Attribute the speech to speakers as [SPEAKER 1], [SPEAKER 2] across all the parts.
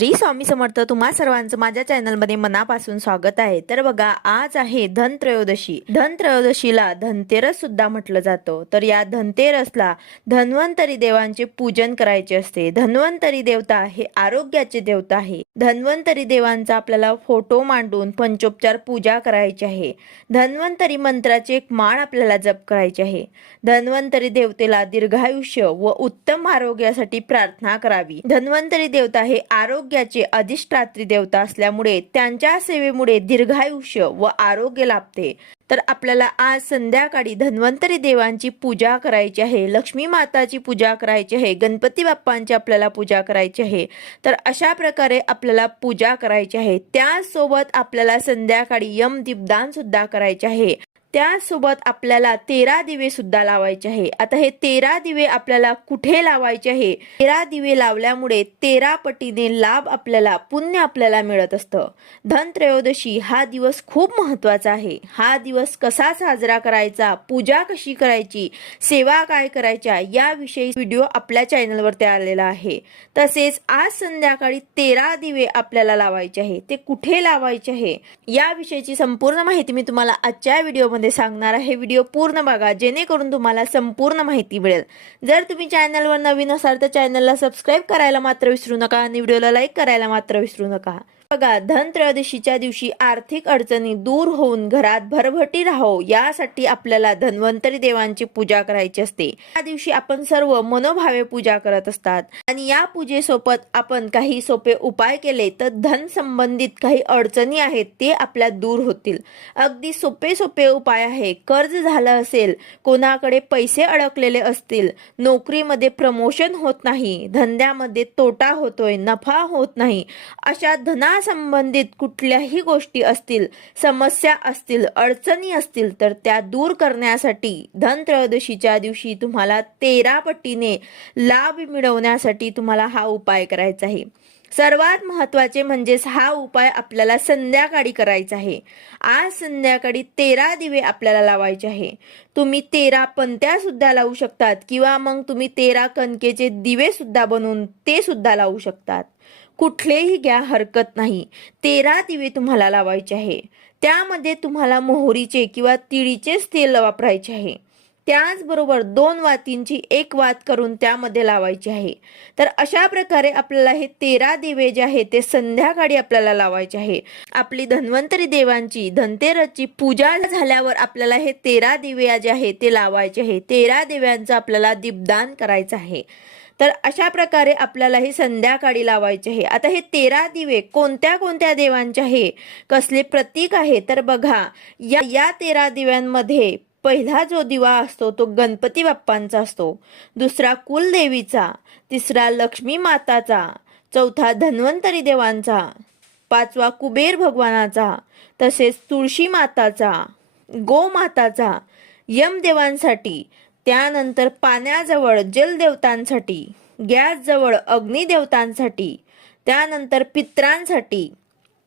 [SPEAKER 1] श्री स्वामी समर्थ तुम्हा सर्वांचं माझ्या चॅनलमध्ये मनापासून स्वागत आहे. तर बघा आज आहे धनत्रयोदशी. धनत्रयोदशीला धनतेरस सुद्धा म्हटलं जातं. तर या धनतेरसला धन्वंतरी देवांचे पूजन करायचे असते. धन्वंतरी देवता हे आरोग्याचे देवता आहे. धन्वंतरी देवांचा आपल्याला फोटो मांडून पंचोपचार पूजा करायची आहे. धन्वंतरी मंत्राचे एक माळ आपल्याला जप करायची आहे. धन्वंतरी देवतेला दीर्घायुष्य व उत्तम आरोग्यासाठी प्रार्थना करावी. धन्वंतरी देवता हे आरोग्य आरोग्याचे अधिष्ठात्री देवता असल्यामुळे त्यांच्या सेवेमुळे दीर्घायुष्य व आरोग्य लाभते. तर आपल्याला आज संध्याकाळी धन्वंतरी देवांची पूजा करायची आहे लक्ष्मी माताची पूजा करायची आहे गणपती बाप्पांची आपल्याला पूजा करायची आहे. तर अशा प्रकारे आपल्याला पूजा करायची आहे. त्यासोबत आपल्याला संध्याकाळी यम दीपदान सुद्धा करायचे आहे. त्यासोबत आपल्याला तेरा दिवे सुद्धा लावायचे आहे. आता हे तेरा दिवे आपल्याला कुठे लावायचे आहे? तेरा दिवे लावल्यामुळे तेरा पटीने लाभ आपल्याला पुण्य आपल्याला मिळत असतं. धनत्रयोदशी हा दिवस खूप महत्त्वाचा आहे. हा दिवस कसा साजरा करायचा? पूजा कशी करायची? सेवा काय करायच्या? याविषयी व्हिडिओ आपल्या चॅनलवरती आलेला आहे. तसेच आज संध्याकाळी तेरा दिवे आपल्याला लावायचे आहे. ते कुठे लावायचे आहे? याविषयीची संपूर्ण माहिती मी तुम्हाला आजच्या व्हिडिओमध्ये सांगणार आहे व्हिडिओ पूर्ण बघा जेणेकरून तुम्हाला संपूर्ण माहिती मिळेल. जर तुम्ही चॅनलवर नवीन असाल तर चॅनलला सबस्क्राईब करायला मात्र विसरू नका आणि व्हिडिओला लाईक करायला मात्र विसरू नका. बघा धनत्रयोदशीच्या दिवशी आर्थिक अडचणी दूर होऊन घरात भरभटी राहो यासाठी आपल्याला धन्वंतरी देवांची पूजा करायची असते. त्या दिवशी आपण सर्व मनोभावे पूजा करत असतात. आणि या पूजेसोबत आपण काही सोपे उपाय केले तर धन संबंधित काही अडचणी आहेत ते आपल्या दूर होतील. अगदी सोपे सोपे उपाय आहे. कर्ज झालं असेल कोणाकडे पैसे अडकलेले असतील नोकरीमध्ये प्रमोशन होत नाही धंद्यामध्ये तोटा होतोय नफा होत नाही अशा धना संबंधित कुठल्याही गोष्टी असतील समस्या असतील अडचणी असतील तर त्या दूर करण्यासाठी धनत्रयोदशीच्या दिवशी तुम्हाला तेरा पटीने लाभ मिळवण्यासाठी तुम्हाला हा उपाय करायचा आहे. सर्वात महत्त्वाचे म्हणजेच हा उपाय आपल्याला संध्याकाळी करायचा आहे. आज संध्याकाळी तेरा दिवे आपल्याला लावायचे आहे. तुम्ही तेरा पंत्या सुद्धा लावू शकतात किंवा मग तुम्ही तेरा कणकेचे दिवे सुद्धा बनवून ते सुद्धा लावू शकतात. कुठलेही घ्या हरकत नाही. तेरा दिवे तुम्हाला लावायचे आहे. त्यामध्ये तुम्हाला मोहरीचे किंवा तिळीचेच तेल वापरायचे आहे. त्याचबरोबर दोन वातींची एक वात करून त्यामध्ये लावायची आहे. तर अशा प्रकारे आपल्याला हे तेरा दिवे जे आहे ते संध्याकाळी आपल्याला लावायचे आहे. आपली धन्वंतरी देवांची धनतेरसची पूजा झाल्यावर आपल्याला हे तेरा दिवे जे आहे ते लावायचे आहे. तेरा दिव्यांचं आपल्याला दीपदान करायचं आहे. तर अशा प्रकारे आपल्याला हे संध्याकाळी लावायचे आहे. आता हे तेरा दिवे कोणत्या कोणत्या देवांचे आहे? कसले प्रतीक आहे? तर बघा या या तेरा दिव्यांमध्ये पहिला जो दिवा असतो तो गणपती बाप्पांचा असतो. दुसरा कुलदेवीचा तिसरा लक्ष्मी माताचा चौथा धन्वंतरी देवांचा पाचवा कुबेर भगवानाचा तसेच तुळशी माताचा गोमाताचा यमदेवांसाठी त्यानंतर पाण्याजवळ जलदेवतांसाठी गॅसजवळ अग्निदेवतांसाठी त्यानंतर पित्रांसाठी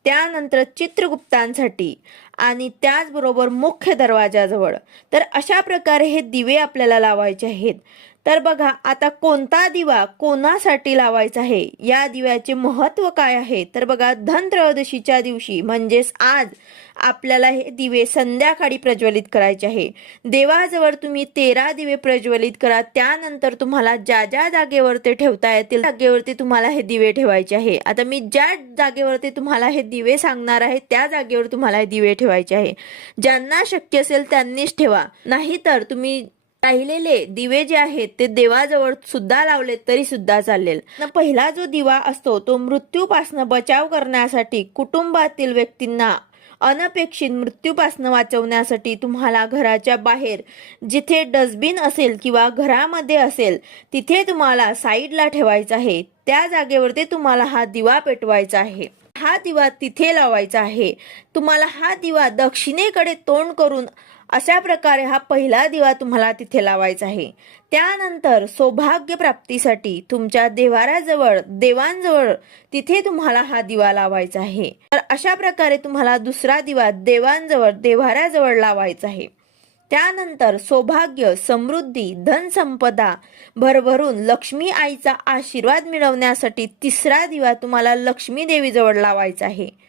[SPEAKER 1] त्यानंतर चित्रगुप्तांसाठी आणि त्याचबरोबर मुख्य दरवाजाजवळ. तर अशा प्रकारे हे दिवे आपल्याला लावायचे आहेत. तर बघा आता कोणता दिवा कोणासाठी लावायचा आहे? या दिव्याचे महत्त्व काय आहे? तर बघा धनत्रयोदशीच्या दिवशी म्हणजेच आज आपल्याला हे दिवे संध्याकाळी प्रज्वलित करायचे आहे. देवाजवळ तुम्ही तेरा दिवे प्रज्वलित करा. त्यानंतर तुम्हाला ज्या ज्या जागेवर ते ठेवता येतील जागेवरती तुम्हाला हे दिवे ठेवायचे आहे. आता मी ज्या जागेवरती तुम्हाला हे दिवे सांगणार आहे त्या जागेवर तुम्हाला हे दिवे ठेवायचे आहे. ज्यांना शक्य असेल त्यांनीच ठेवा. नाहीतर तुम्ही राहिलेले दिवे जे आहेत ते देवाजवळ सुद्धा लावले तरी सुद्धा चालेल. पहिला जो दिवा असतो तो मृत्यूपासून बचाव करण्यासाठी कुटुंबातील व्यक्तींना अनपेक्षित मृत्यूपासून वाचवण्यासाठी तुम्हाला घराच्या बाहेर जिथे डस्टबिन असेल किंवा घरामध्ये असेल तिथे तुम्हाला साईडला ठेवायचा आहे. त्या जागेवरती तुम्हाला हा दिवा पेटवायचा आहे. हा दिवा तिथे लावायचा आहे. तुम्हाला हा दिवा दक्षिणेकडे तोंड करून अशा प्रकारे हा पहिला दिवा तुम्हाला तिथे लावायचा आहे. त्यानंतर सौभाग्य प्राप्तीसाठी तुमच्या देवाऱ्याजवळ देवांजवळ तिथे तुम्हाला हा दिवा लावायचा आहे. तर अशा प्रकारे तुम्हाला दुसरा दिवा देवांजवळ देवाऱ्याजवळ लावायचा आहे. त्यानंतर सौभाग्य समृद्धी धनसंपदा भरभरून लक्ष्मी आईचा आशीर्वाद मिळवण्यासाठी तिसरा दिवा तुम्हाला लक्ष्मी देवीजवळ लावायचा आहे.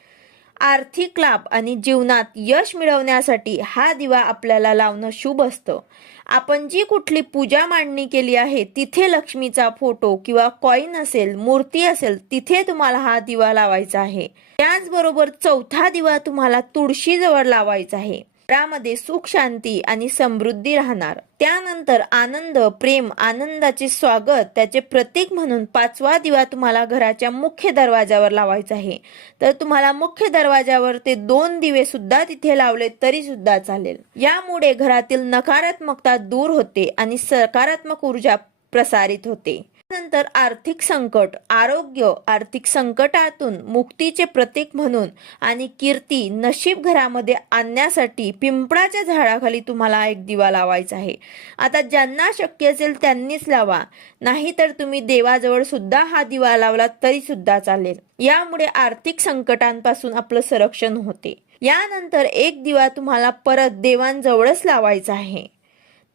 [SPEAKER 1] आर्थिक लाभ आणि जीवनात यश मिळवण्यासाठी हा दिवा आपल्याला लावणं शुभ असतं. आपण जी कुठली पूजा मांडणी केली आहे तिथे लक्ष्मीचा फोटो किंवा कॉईन असेल मूर्ती असेल तिथे तुम्हाला हा दिवा लावायचा आहे. त्याचबरोबर चौथा दिवा तुम्हाला तुळशीजवळ लावायचा आहे. घरामध्ये सुख शांती आणि समृद्धी राहणार. त्यानंतर आनंद प्रेम आनंदाचे स्वागत त्याचे प्रतीक म्हणून पाचवा दिवा तुम्हाला घराच्या मुख्य दरवाजावर लावायचा आहे. तर तुम्हाला मुख्य दरवाजावर ते दोन दिवे सुद्धा तिथे लावले तरी सुद्धा चालेल. यामुळे घरातील नकारात्मकता दूर होते आणि सकारात्मक ऊर्जा प्रसारित होते. नंतर आर्थिक संकट आरोग्य आर्थिक संकटातून मुक्तीचे प्रतीक म्हणून आणि कीर्ती नशीब घरामध्ये आणण्यासाठी पिंपळाच्या झाडाखाली तुम्हाला एक दिवा लावायचा आहे. आता ज्यांना शक्य असेल त्यांनीच लावा. नाहीतर तुम्ही देवाजवळ सुद्धा हा दिवा लावला तरी सुद्धा चालेल. यामुळे आर्थिक संकटांपासून आपलं संरक्षण होते. यानंतर एक दिवा तुम्हाला परत देवांजवळच लावायचा आहे.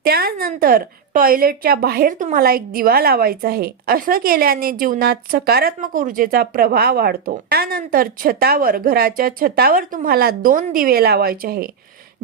[SPEAKER 1] त्यानंतर टॉयलेटच्या बाहेर तुम्हाला एक दिवा लावायचा आहे. असं केल्याने जीवनात सकारात्मक ऊर्जेचा प्रभाव वाढतो. त्यानंतर छतावर घराच्या छतावर तुम्हाला दोन दिवे लावायचे आहे.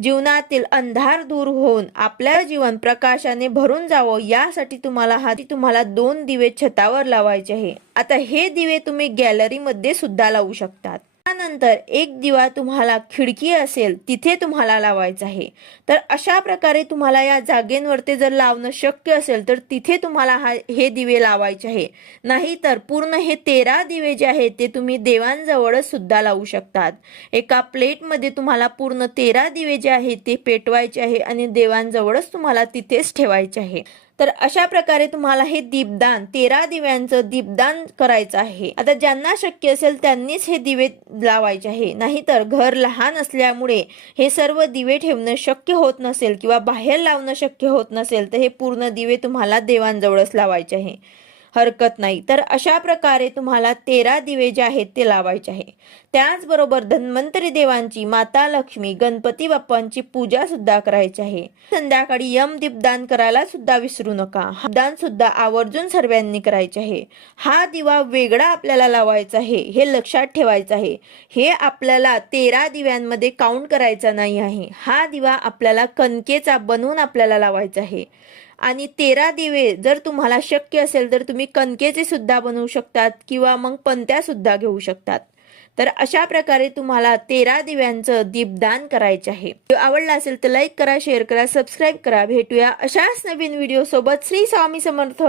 [SPEAKER 1] जीवनातील अंधार दूर होऊन आपल्या जीवन प्रकाशाने भरून जावं यासाठी तुम्हाला हा तुम्हाला दोन दिवे छतावर लावायचे आहे. आता हे दिवे तुम्ही गॅलरीमध्ये सुद्धा लावू शकतात. त्यानंतर एक दिवा तुम्हाला खिडकी असेल तिथे तुम्हाला लावायचा आहे. तर अशा प्रकारे तुम्हाला या जागेंवरती जर लावणं शक्य असेल तर तिथे तुम्हाला हा हे दिवे लावायचे आहे. नाहीतर पूर्ण हे तेरा दिवे जे आहेत ते तुम्ही देवांजवळच सुद्धा लावू शकतात. एका प्लेटमध्ये तुम्हाला पूर्ण तेरा दिवे जे आहेत ते पेटवायचे आहे आणि देवांजवळच तुम्हाला तिथेच ठेवायचे आहे. तर अशा प्रकारे तुम्हाला हे दीपदान तेरा दिव्यांचं दीपदान करायचं आहे. आता ज्यांना शक्य असेल त्यांनीच हे दिवे लावायचे आहे. नाहीतर घर लहान असल्यामुळे हे सर्व दिवे ठेवणं शक्य होत नसेल किंवा बाहेर लावणं शक्य होत नसेल तर हे पूर्ण दिवे तुम्हाला देवांजवळच लावायचे आहे. हरकत नाही. तर अशा प्रकारे तुम्हाला तेरा दिवे जे आहेत ते लावायचे आहे. त्याचबरोबर धन्वंतरी देवांची माता लक्ष्मी गणपती बाप्पांची पूजा सुद्धा करायची आहे. संध्याकाळी यम दीपदान करायला सुद्धा विसरू नका. दान सुद्धा आवर्जून सर्वांनी करायचे आहे. हा दिवा वेगळा आपल्याला लावायचा आहे हे लक्षात ठेवायचं आहे. हे आपल्याला तेरा दिव्यांमध्ये काउंट करायचा नाही आहे. हा दिवा आपल्याला कणकेचा बनवून आपल्याला लावायचा आहे. आणि तेरा दिवे जर तुम्हाला शक्य असेल तर तुम्ही कणकेचे सुद्धा बनवू शकतात किंवा मग पंत्या सुद्धा घेऊ शकतात. तर अशा प्रकारे तुम्हाला तेरा दिव्यांचं दीपदान करायचे आहे. आवडला असेल तर लाईक करा शेअर करा सबस्क्राईब करा. भेटूया अशाच नवीन व्हिडिओ सोबत. श्री स्वामी समर्थ.